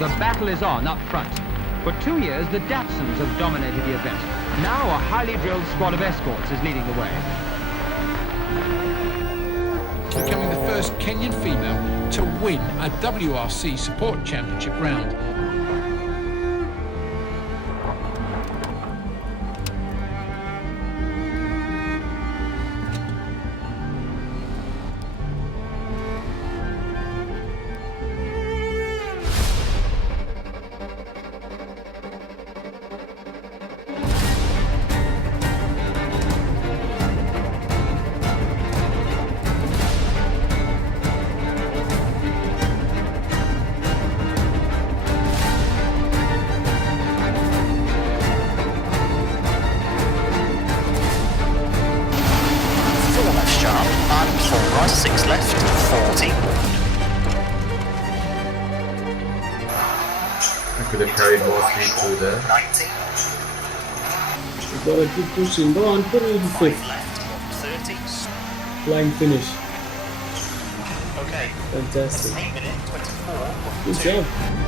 The battle is on up front. For 2 years, the Datsuns have dominated the event. Now a highly drilled squad of escorts is leading the way. Becoming the first Kenyan female to win a WRC Support Championship round. Right, 6 left, 40. I could have carried more speed through there. 90. You've got to keep pushing. Go on, put it in fifth. Left, 30. Flying finish. Okay. Fantastic. 8 minute 24. Good job.